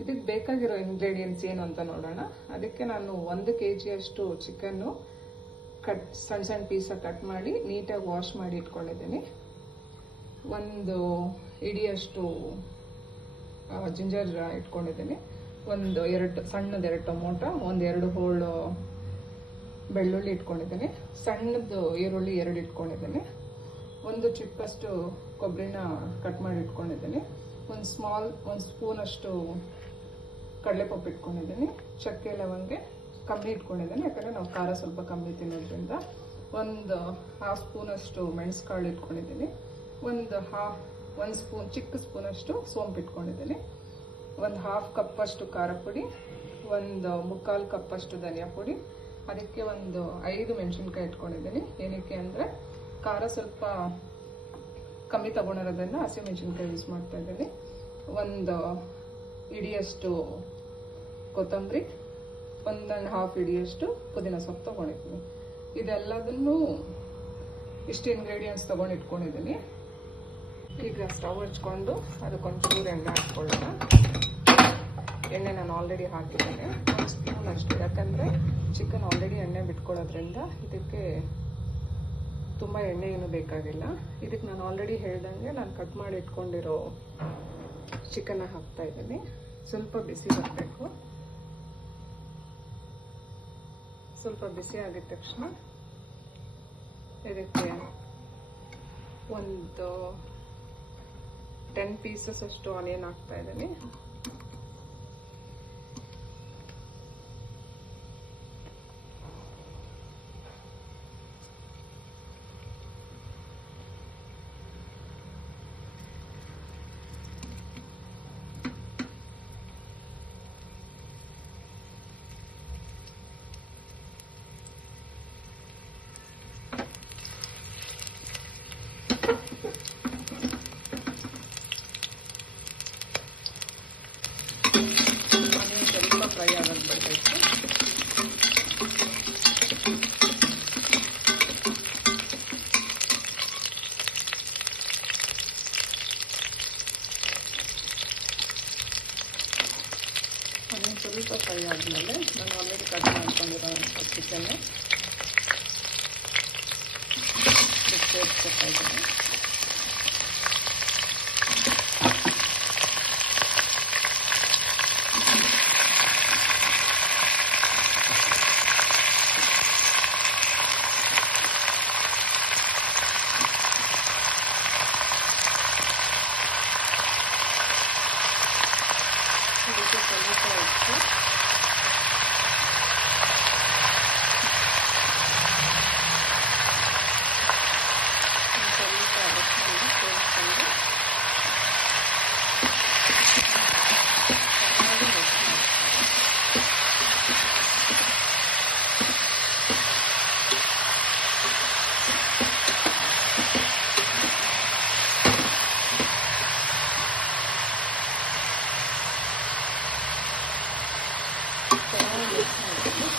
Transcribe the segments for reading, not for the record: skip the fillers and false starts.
ಇದಕ್ಕೆ ಬೇಕಾಗಿರೋ ಇಂಗ್ರೀಡಿಯೆಂಟ್ಸ್ ಏನು ಅಂತ ನೋಡೋಣ. ಅದಕ್ಕೆ ನಾನು 1 kg ಅಷ್ಟು ಚಿಕನ್ನು ಸಣ್ಣ ಸಣ್ಣ ಪೀಸಾಗಿ ಕಟ್ ಮಾಡಿ ನೀಟಾಗಿ ವಾಶ್ ಮಾಡಿ ಇಟ್ಕೊಂಡಿದ್ದೀನಿ. 1 ಇಡಿಯಷ್ಟು ಜಿಂಜರ್ ಇಟ್ಕೊಂಡಿದ್ದೀನಿ. 2 ಸಣ್ಣದು ಟೊಮೊಟೊ, 2 ಹೋಳು ಬೆಳ್ಳುಳ್ಳಿ ಇಟ್ಕೊಂಡಿದ್ದೀನಿ. ಸಣ್ಣದು ಈರುಳ್ಳಿ 2 ಇಟ್ಕೊಂಡಿದ್ದೀನಿ. 1 ಚಿಪ್ಪಷ್ಟು ಕೊಬ್ಬರಿನ ಕಟ್ ಮಾಡಿ ಇಟ್ಕೊಂಡಿದ್ದೀನಿ. 1 ಸ್ಪೂನ್ ಅಷ್ಟು ಕಡಲೆಪಪ್ಪು ಇಟ್ಕೊಂಡಿದ್ದೀನಿ. ಚಕ್ಕೆ ಲವಂಗ ಕಮ್ಮಿ ಇಟ್ಕೊಂಡಿದ್ದೀನಿ, ಯಾಕಂದರೆ ನಾವು ಖಾರ ಸ್ವಲ್ಪ ಕಮ್ಮಿ ತಿನ್ನೋದ್ರಿಂದ. 1/2 ಸ್ಪೂನ್ ಅಷ್ಟು ಮೆಣಸುಕಾಳು ಇಟ್ಕೊಂಡಿದ್ದೀನಿ. 1 ಸ್ಪೂನ್ ಚಿಕ್ಕ ಸ್ಪೂನಷ್ಟು ಸೋಂಪು ಇಟ್ಕೊಂಡಿದ್ದೀನಿ. 1/2 ಕಪ್ ಅಷ್ಟು ಖಾರ ಪುಡಿ, 1/4 ಕಪ್ ಅಷ್ಟು ಧನಿಯಾ ಪುಡಿ. ಅದಕ್ಕೆ 5 ಮೆಣಸಿನ್ಕಾಯಿ ಇಟ್ಕೊಂಡಿದ್ದೀನಿ. ಏನಕ್ಕೆ ಅಂದರೆ ಖಾರ ಸ್ವಲ್ಪ ಕಮ್ಮಿ ತಗೊಂಡಿರೋದ್ರಿಂದ ಹಸಿ ಮೆಣಸಿನ್ಕಾಯಿ ಯೂಸ್ ಮಾಡ್ತಾ ಇದ್ದೀನಿ. 1 ಇಡಿಯಷ್ಟು ಕೊತ್ತಂಬರಿ, 1.5 ಇಡಿಯಷ್ಟು ಪುದೀನ ಸೊಪ್ಪು ತೊಗೊಂಡಿದ್ದೀನಿ. ಇದೆಲ್ಲದನ್ನು ಇಷ್ಟು ಇಂಗ್ರೀಡಿಯೆಂಟ್ಸ್ ತೊಗೊಂಡು ಇಟ್ಕೊಂಡಿದ್ದೀನಿ. ಈಗ ಸ್ಟವ್ ಹಚ್ಕೊಂಡು ಅದಕ್ಕೊಂಚೂರು ಎಣ್ಣೆ ಹಾಕ್ಕೊಳ್ಳೋಣ. ಎಣ್ಣೆ ನಾನು ಆಲ್ರೆಡಿ ಹಾಕಿದ್ದೇನೆ, 1 ಸ್ಪೂನ್ ಅಷ್ಟು. ಯಾಕಂದರೆ ಚಿಕನ್ ಆಲ್ರೆಡಿ ಎಣ್ಣೆ ಬಿಟ್ಕೊಳ್ಳೋದ್ರಿಂದ ಇದಕ್ಕೆ ತುಂಬ ಎಣ್ಣೆ ಏನು ಬೇಕಾಗಿಲ್ಲ. ಇದಕ್ಕೆ ನಾನು ಆಲ್ರೆಡಿ ಹೇಳ್ದಂಗೆ ನಾನು ಕಟ್ ಮಾಡಿ ಇಟ್ಕೊಂಡಿರೋ ಚಿಕನ್ನ ಹಾಕ್ತಾ ಇದ್ದೀನಿ. ಸ್ವಲ್ಪ ಬಿಸಿ ಬರಬೇಕು. ಸ್ವಲ್ಪ ಬಿಸಿ ಆಗಿದ ತಕ್ಷಣ ಇದಕ್ಕೆ 10 ಪೀಸಸ್ ಅಷ್ಟು ಆನಿಯನ್ ಹಾಕ್ತಾ ಇದ್ದೀನಿ. ಸ್ವಲ್ಪ ಫ್ರೈ ಆಗೋದು ಬಿಡಬೇಕು. ಸ್ವಲ್ಪ ಫ್ರೈ ಆದಮೇಲೆ ನಾನು ಆಲ್ರೆಡಿ ಕಟ್ ಮಾಡ್ಕೊಂಡಿರೋ ಚಿಕನ್ ಸೇರಿಸ್ಕೊತಾ ಇದ್ದೀನಿ. ಇದಕ್ಕೆ ಸ್ವಲ್ಪ ಹೆಚ್ಚು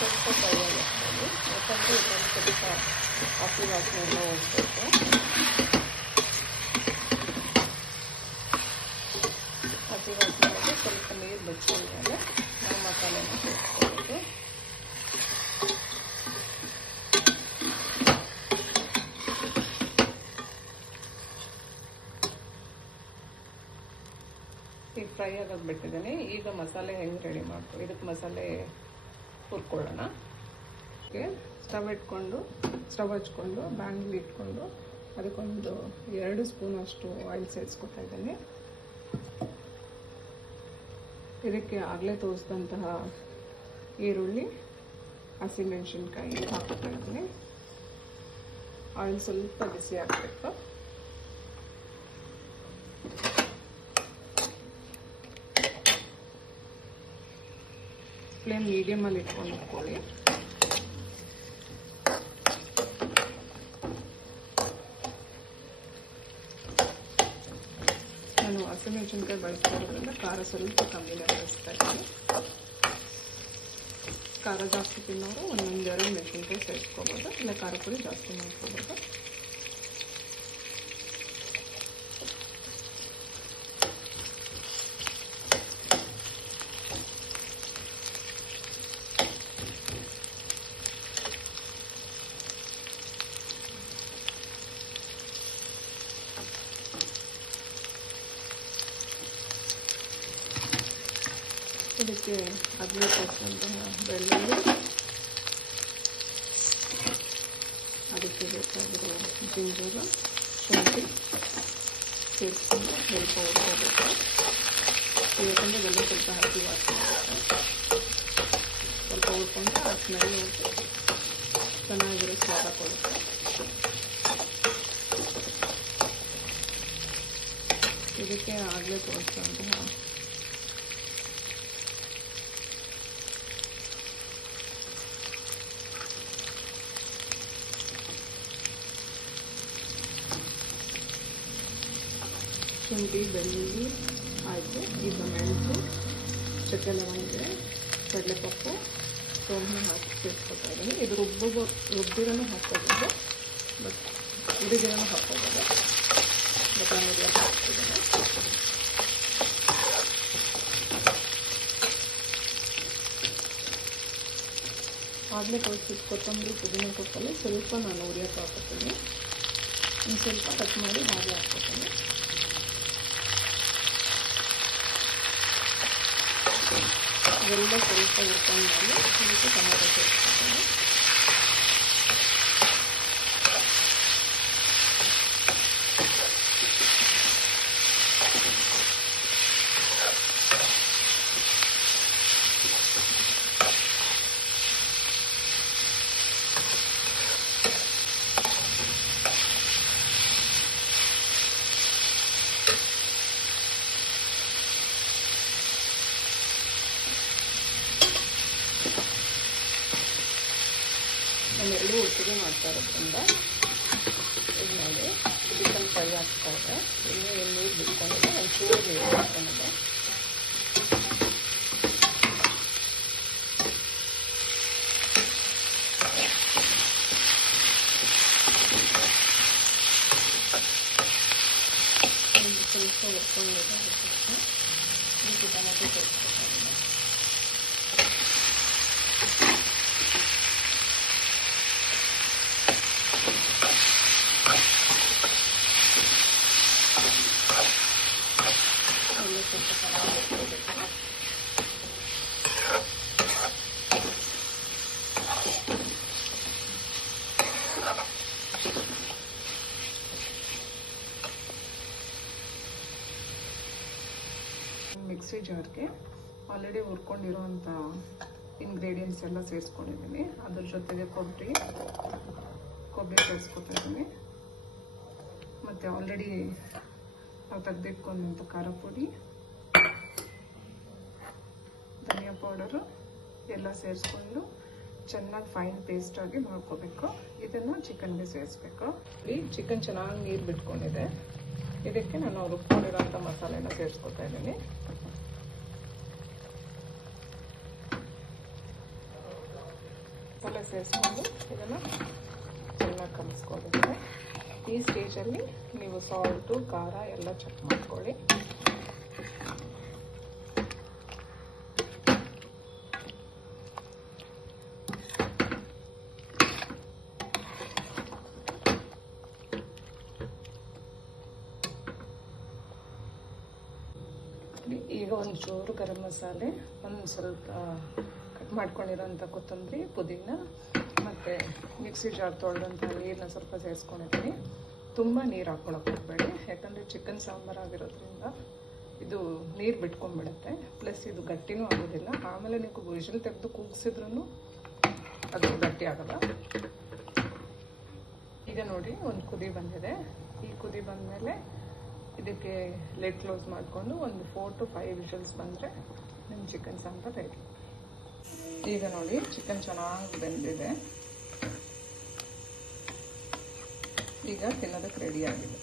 ಸ್ವಲ್ಪ ಫ್ರೈ ಆಗಿರ್ಬೋದು. ಯಾಕಂದರೆ ಇದೊಂದು ಸ್ವಲ್ಪ ಹಸಿ ವಾಸನೆ ಎಲ್ಲ ಹೋಗ್ಬೇಕು. ಹಸಿ ವಾಸನೆ ಸ್ವಲ್ಪ ನೀರು ಬಚ್ಕೊಂಡ್ಮೇಲೆ ನಾವು ಮಸಾಲೆನ ಸೇರಿಸ್ಕೊಬೇಕು. ಈಗ ಫ್ರೈ ಆಗೋದು ಬಿಟ್ಟಿದ್ದೀನಿ. ಈಗ ಮಸಾಲೆ ಹೆಂಗೆ ರೆಡಿ ಮಾಡ್ತೀವಿ, ಇದಕ್ಕೆ ಮಸಾಲೆ ಹುರ್ಕೊಳ್ಳೋಣ. ಸ್ಟವ್ ಹಚ್ಕೊಂಡು ಬಾಣಲಿ ಇಟ್ಕೊಂಡು ಅದಕ್ಕೊಂದು 2 ಸ್ಪೂನ್ ಅಷ್ಟು ಆಯಿಲ್ ಸೇರಿಸ್ಕೊತಾ ಇದ್ದೀನಿ. ಇದಕ್ಕೆ ಆಗಲೇ ತೋರಿಸಿದಂತಹ ಈರುಳ್ಳಿ, ಹಸಿಮೆಣಸಿನ್ಕಾಯಿ ಹಾಕ್ತಾ ಇದ್ದೀನಿ. ಆಯಿಲ್ ಸ್ವಲ್ಪ ಬಿಸಿ ಆಗಬೇಕು. ಫ್ಲೇಮ್ ಮೀಡಿಯಮಲ್ಲಿ ಇಟ್ಕೊಂಡು ಇಟ್ಕೊಳ್ಳಿ. ನಾನು ಹಸಿಮೆಣಸಿನ್ಕಾಯಿ ಬಳಸ್ಕೊಳ್ಳೋದ್ರಿಂದ ಖಾರ ಸ್ವಲ್ಪ ಕಮ್ಮಿನೇ ಬಳಸ್ತಾ ಇದ್ದೀನಿ. ಖಾರ ಜಾಸ್ತಿ ತಿನ್ನೋರು 1-2 ಮೆಣಸಿನ್ಕಾಯಿ ಸೇರಿಸ್ಕೋಬೋದು, ಇಲ್ಲ ಖಾರ ಪುಡಿ ಜಾಸ್ತಿ ಮಾಡ್ಕೋಬೋದು. ಇದಕ್ಕೆ ಹದಿನೈದು ಬೆಳ್ಳುಳ್ಳಿ, ಅದಕ್ಕೆ ಬೇಕಾಗಿರೋ ಜಿಂಜರು, ಶುಂಠಿ ಸೇರಿಸ್ಕೊಂಡು ಸ್ವಲ್ಪ ಹುರ್ಕೋಬೇಕು. ಯಾಕಂದರೆ ಬೆಲ್ಲ ಸ್ವಲ್ಪ ಹಾಕಿ ಹಾಕ್ಬೇಕು. ಸ್ವಲ್ಪ ಹುರ್ಕೊಂಡು ಆ ಸ್ಮೆಲ್ ಹೋಗಿ ಚೆನ್ನಾಗಿರೋ ಸ್ವಾದ ಕೊಡುತ್ತೆ. ಇದಕ್ಕೆ ಆಗಲೇ ತೋರಿಸೋಂತಹ ಶುಂಠಿ, ಬೆಳ್ಳುಳ್ಳಿ ಆಯಿತು. ಈಗ ಮೆಣಸು, ಚಕ್ಕೆ ಲವಂಗ, ಕಡಲೆಪಪ್ಪು, ಸೋಂಪನ್ನ ಹಾಕಿ ಸೇರಿಸ್ಕೊತಾ ಇದ್ದೀನಿ. ಇದು ರುಬ್ಬಿರೋನು ಹಾಕ್ಕೋಬೋದು, ಬಟ್ ಉರಿದಿರೋನು ಹಾಕ್ಕೋಬೋದು. ಬಟ್ ನಾನು ಇದೆಲ್ಲ ಹಾಕ್ತಿದ್ದೀನಿ. ಆಗಲೇ ಕಳಿಸಿದ ಕೊತ್ತಂಬರಿ, ಪುದೀನ ಸೊಪ್ಪಲ್ಲಿ ಸ್ವಲ್ಪ ನಾನು ಉರಿಯೋಕ್ಕೆ ಹಾಕ್ಕೊತೀನಿ. ಒಂದು ಸ್ವಲ್ಪ ಕಟ್ ಮಾಡಿ ಹಾಗೆ ಹಾಕ್ಕೊತೀನಿ. ಇವೆಲ್ಲ ಸ್ವಲ್ಪ ಹುರ್ಕೊಂಡು ಮಾಡಿ ಇದಕ್ಕೆ ಟೊಮೆಟೊ ಸೇರಿಸ್ಕೊತೀನಿ. ನಾನೆರಡೂ ಒಟ್ಟಿಗೆ ಮಾಡ್ತಾ ಇರೋದ್ರಿಂದ ಇದು ನೋಡಿ ಚಿಕನ್ ಫ್ರೈ ಆಗ್ತಾ ಇದೆ. ಇನ್ನೂ ನೀರು ಬಿಟ್ಕೊಂಡಿದೆ, ಒಂಚೂರು ನೀರು ಬಿಟ್ಕೊಂಡಿದೆ. ಒಂದು ಸ್ವಲ್ಪ ಹುರ್ಕೊಂಡಿದೆ. ಅದಕ್ಕೆ ಟೊಮೆಟೊ ಸೇರಿಸ್ಕೊಳ್ತೀನಿ. ಸ್ವಲ್ಪ ಚೆನ್ನಾಗಿ ಹಾಕ್ಕೋಬೇಕು. ಮಿಕ್ಸಿ ಜಾರ್ಗೆ ಆಲ್ರೆಡಿ ಹುರ್ಕೊಂಡಿರೋಂಥ ಇಂಗ್ರೀಡಿಯೆಂಟ್ಸ್ ಎಲ್ಲ ಸೇರಿಸ್ಕೊಂಡಿದ್ದೀನಿ. ಅದ್ರ ಜೊತೆಗೆ ಕೊಬ್ಬರಿ ಸೇರಿಸ್ಕೊತಾ ಇದ್ದೀನಿ. ಮತ್ತು ಆಲ್ರೆಡಿ ನಾವು ತೆಗೆದಿಟ್ಕೊಂಡಂಥ ಖಾರ ಪುಡಿ, ಧನಿಯಾ ಪೌಡರು ಎಲ್ಲ ಸೇರಿಸ್ಕೊಂಡು ಚೆನ್ನಾಗಿ ಫೈನ್ ಪೇಸ್ಟಾಗಿ ಮಾಡ್ಕೋಬೇಕು. ಇದನ್ನು ಚಿಕನ್ಗೆ ಸೇರಿಸ್ಬೇಕು. ಈ ಚಿಕನ್ ಚೆನ್ನಾಗಿ ನೀರು ಬಿಟ್ಕೊಂಡಿದೆ. ಇದಕ್ಕೆ ನಾನು ರುಬ್ಕೊಂಡಿರೋಂಥ ಮಸಾಲೆನ ಸೇರಿಸ್ಕೊತಾ ಇದ್ದೀನಿ. ಮಸಾಲೆ ಸೇರಿಸ್ಕೊಂಡು ಇದನ್ನು ಚೆನ್ನಾಗಿ ಕಲಿಸ್ಕೊಂಡಿದ್ದೀನಿ. ಈ ಸ್ಟೇಜಲ್ಲಿ ನೀವು ಸಾಲ್ಟು, ಖಾರ ಎಲ್ಲ ಚೆಕ್ ಮಾಡ್ಕೊಳ್ಳಿ. ಈಗ ಒಂಚೂರು ಗರಂ ಮಸಾಲೆ, ಒಂದು ಸ್ವಲ್ಪ ಕಟ್ ಮಾಡ್ಕೊಂಡಿರೋಂಥ ಕೊತ್ತಂಬರಿ, ಪುದೀನ ಮತ್ತು ಮಿಕ್ಸಿ ಜಾರ್ ತೊಳೆದಂಥ ನೀರನ್ನ ಸ್ವಲ್ಪ ಸೇರಿಸ್ಕೊಂಡಿದ್ದೀನಿ. ತುಂಬ ನೀರು ಹಾಕ್ಕೊಳಕ್ಕೆ ಹೋಗಬೇಡಿ, ಯಾಕಂದರೆ ಚಿಕನ್ ಸಾಂಬಾರು ಆಗಿರೋದ್ರಿಂದ ಇದು ನೀರು ಬಿಟ್ಕೊಂಡ್ಬಿಡುತ್ತೆ. ಪ್ಲಸ್ ಇದು ಗಟ್ಟಿನೂ ಆಗೋದಿಲ್ಲ. ಆಮೇಲೆ ನೀವು ವಿಷಲ್ ತೆಗೆದು ಕೂಗಿಸಿದ್ರೂ ಅದು ಗಟ್ಟಿ ಆಗಲ್ಲ. ಈಗ ನೋಡಿ ಒಂದು ಕುದಿ ಬಂದಿದೆ. ಈ ಕುದಿ ಬಂದಮೇಲೆ ಇದಕ್ಕೆ ಲೆಡ್ ಕ್ಲೋಸ್ ಮಾಡಿಕೊಂಡು ಒಂದು 4 to 5 ವಿಷಲ್ಸ್ ಬಂದರೆ ನಿಮ್ಮ ಚಿಕನ್ ಸಾಂಬಾರು ರೆಡಿ. ಈಗ ನೋಡಿ ಚಿಕನ್ ಚೆನ್ನಾಗಿ ಬೆಂದಿದೆ. ಈಗ ತಿನ್ನೋದಕ್ಕೆ ರೆಡಿ ಆಗಿದೆ.